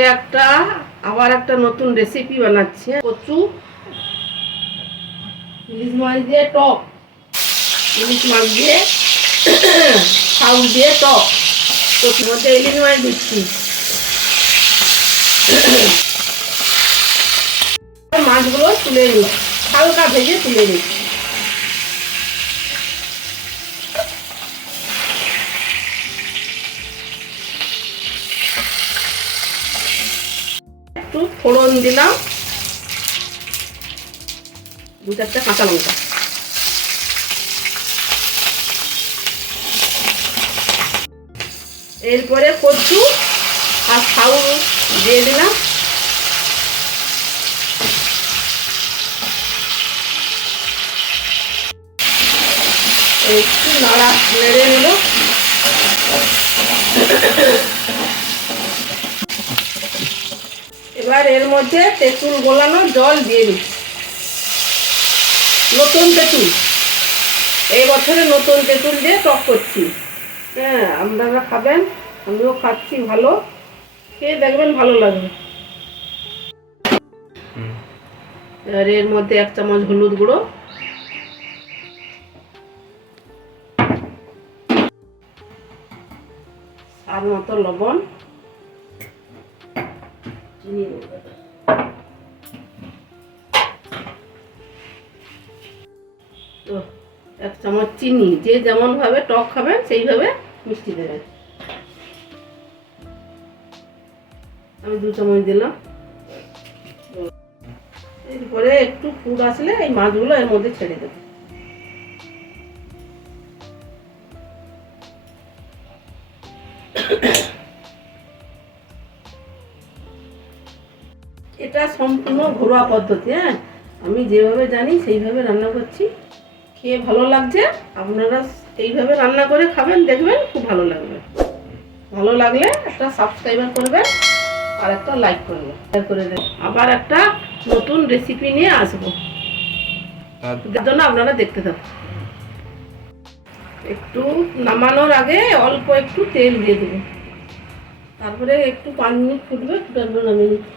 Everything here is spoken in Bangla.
একটা আবার একটা নতুন রেসিপি বানাচ্ছি। কচু ইলিশ মাছ দিয়ে টক, ইলিশ মাছ দিয়ে শাউল দিয়ে টক। কচুর মধ্যে ইলিশ মাছ দিচ্ছি, মাছগুলো তুলে নিই, হালকা ভেজে তুলে নিচ্ছি। একটু ফোড়ন দিলাম, 2-4টা কাঁচা লঙ্কা, এরপরে কচু আর শাউল দিয়ে দিলাম। একটু নেড়ে নিল। এবার এর মধ্যে তেঁতুল গোলানো জল দিয়ে দিচ্ছি, নতুন তেঁতুল, এই বছরে নতুন তেঁতুল দিয়ে টক করছি। হ্যাঁ, আপনারা খাবেন, আমিও খাচ্ছি, ভালো, খেয়ে দেখবেন ভালো লাগবে। আর এর মধ্যে 1 চামচ হলুদ গুঁড়ো, স্বাদ মতো লবণ, চিনি, 1 চামচ চিনি, যে যেমন ভাবে টক খাবেন সেইভাবে মিষ্টি দেবেন। আমি 2 চামচ দিলাম। এরপরে একটু ফুট আসলে এই মাছগুলো এর মধ্যে ছেড়ে দেব। এটা সম্পূর্ণ ঘরোয়া পদ্ধতি। হ্যাঁ, আমি যেভাবে জানি সেইভাবে রান্না করছি, খেয়ে ভালো লাগছে। আপনারা এইভাবে রান্না করে খাবেন, দেখবেন খুব ভালো লাগবে। ভালো লাগলে একটা সাবস্ক্রাইবার করবেন আর একটা লাইক করবেন, করে দেবেন। আবার একটা নতুন রেসিপি নিয়ে আসবো, তার জন্য আপনারা দেখতে থাকুন। একটু নামানোর আগে অল্প একটু তেল দিয়ে দেবো, তারপরে একটু 5 মিনিট ফুটবে, ফুটার পর নামিয়ে নিচ্ছি।